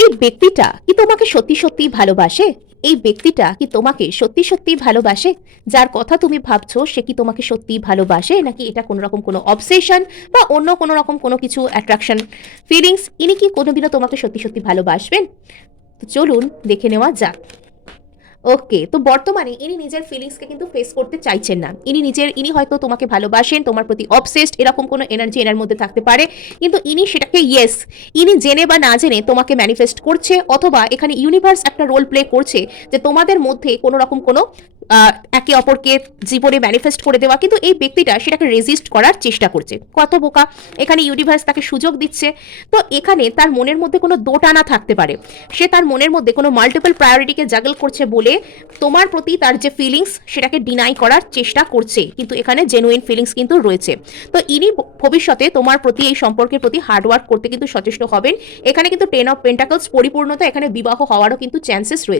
এই ব্যক্তিটা কি তোমাকে সত্যি সত্যি ভালোবাসে? এই ব্যক্তিটা কি তোমাকে সত্যি সত্যি ভালোবাসে? যার কথা তুমি ভাবছো সে কি তোমাকে সত্যি ভালোবাসে, নাকি এটা কোনো রকম কোনো অবসেশন বা অন্য কোনো রকম কোনো কিছু অ্যাট্রাকশন ফিলিংস? ইনি কি কোনোদিনও তোমাকে সত্যি সত্যি ভালোবাসবেন? তো চলুন দেখে নেওয়া যাক। ওকে, তো বর্তমানে ইনি নিজের ফিলিংসকে কিন্তু ফেস করতে চাইছেন না। ইনি হয়তো তোমাকে ভালোবাসেন, তোমার প্রতি অবসেসড, এরকম কোনো এনার্জি এনার মধ্যে থাকতে পারে, কিন্তু ইনি সেটাকে ইনি জেনে বা না জেনে তোমাকে ম্যানিফেস্ট করছে, অথবা এখানে ইউনিভার্স একটা রোল প্লে করছে যে তোমাদের মধ্যে কোনো রকম কোনো একে অপরকে জীবনে ম্যানিফেস্ট করে দেওয়া, কিন্তু এই ব্যক্তিটা সেটাকে রেজিস্ট করার চেষ্টা করছে। কত বোকা! এখানে ইউনিভার্স তাকে সুযোগ দিচ্ছে। তো এখানে তার মনের মধ্যে কোনো দোটানা থাকতে পারে, সে তার মনের মধ্যে কোনো মাল্টিপল প্রায়োরিটিকে জাগল করছে বলে তোমার প্রতি তার যে ফিলিংস সেটাকে ডিনাই করার চেষ্টা করছে, কিন্তু এখানে জেনুইন ফিলিংস কিন্তু রয়েছে। তো ইনি ভবিষ্যতে তোমার প্রতি, এই সম্পর্কের প্রতি হার্ডওয়ার্ক করতে কিন্তু সচেষ্ট হবেন। এখানে কিন্তু 10 অফ পেন্টাকলস পরিপূর্ণতা, এখানে বিবাহ হওয়ারও কিন্তু চান্সেস রয়েছে।